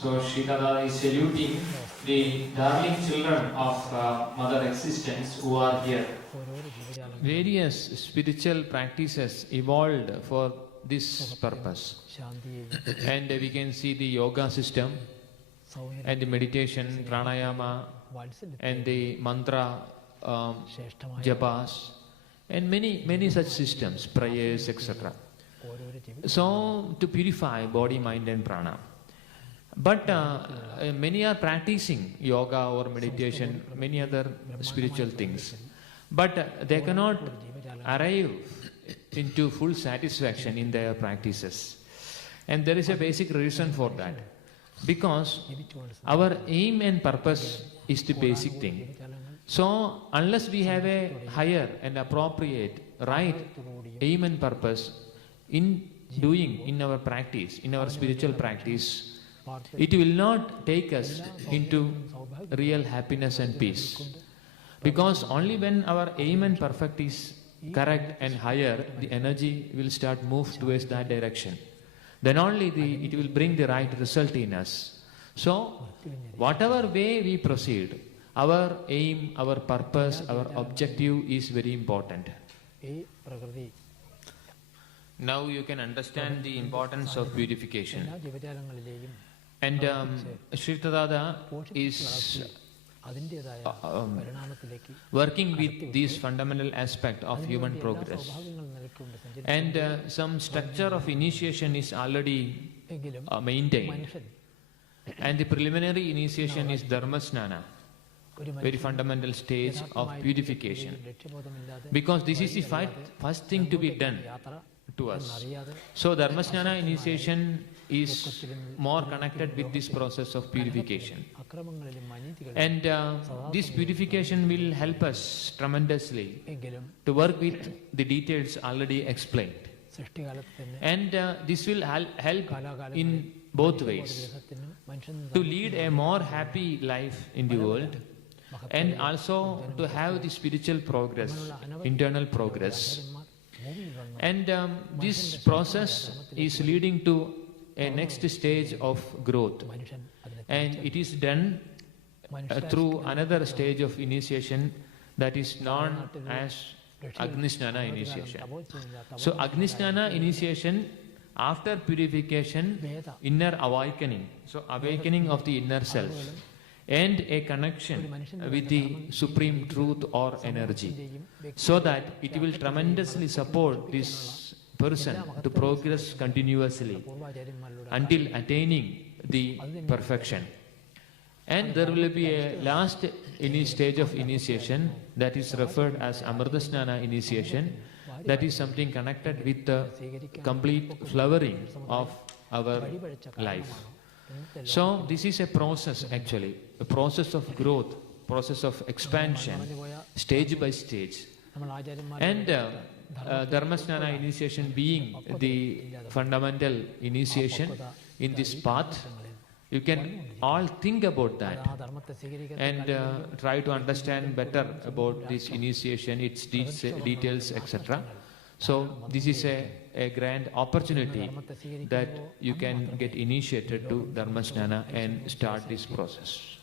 So Sridhara is saluting the darling children of Mother Existence who are here. Various spiritual practices evolved for this purpose. And we can see the yoga system and the meditation, pranayama, and the mantra japas, and many such systems, prayers, etc. So to purify body, mind and prana. But many are practicing yoga or meditation, many other spiritual things. But they cannot arrive into full satisfaction in their practices. And there is a basic reason for that. Because our aim and purpose is the basic thing. So unless we have a higher and appropriate right aim and purpose in doing in our practice, in our spiritual practice, it will not take us into real happiness and peace. Because only when our aim and purpose is correct and higher, the energy will start move towards that direction. Then only it will bring the right result in us. So, whatever way we proceed, our aim, our purpose, our objective is very important. Now you can understand the importance of purification. And Sridhara is working with these fundamental aspects of human progress. And some structure of initiation is already maintained. And the preliminary initiation is Dharmasnana, very fundamental stage of purification. Because this is the first thing to be done to us. So Dharmasnana initiation is more connected with this process of purification. And this purification will help us tremendously to work with the details already explained. And this will help in both ways, to lead a more happy life in the world and also to have the spiritual progress, internal progress. And this process is leading to a next stage of growth, and it is done through another stage of initiation that is known as Agnisnana initiation. So Agnisnana initiation, after purification, inner awakening, so awakening of the inner self and a connection with the supreme truth or energy, so that it will tremendously support this person to progress continuously until attaining the perfection. And there will be a last stage of initiation that is referred as Amritasnana initiation, that is something connected with the complete flowering of our life. So this is a process actually, a process of growth, process of expansion, stage by stage. And Dharmasnana initiation being the fundamental initiation in this path, you can all think about that and try to understand better about this initiation, its details, etc. So this is a grand opportunity that you can get initiated to Dharmasnana and start this process.